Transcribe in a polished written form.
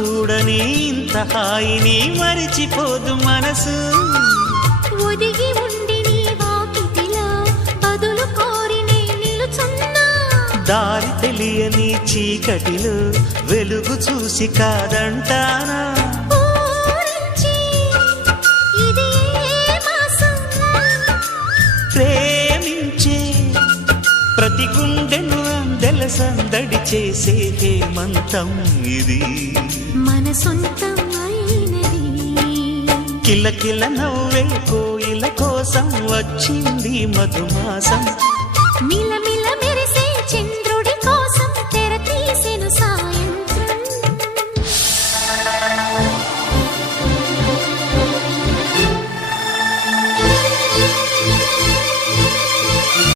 చూడని ఇంత హాయిని మరిచిపోదు మనసు. ఒదిగి ఉండి నీ వాకిటిలో బదులు కోరి నే నిలుచున్నా. దారి తెలియని చీకటిలో వెలుగు చూసి కాదంటానా. ప్రేమించే ప్రతి గుండెను అందెల సందడి చేసే హేమంతం ఇది. మన సొంతం అయినది. కిలకిల నవ్వే కోయిల కోసం వచ్చింది మధుమాసం.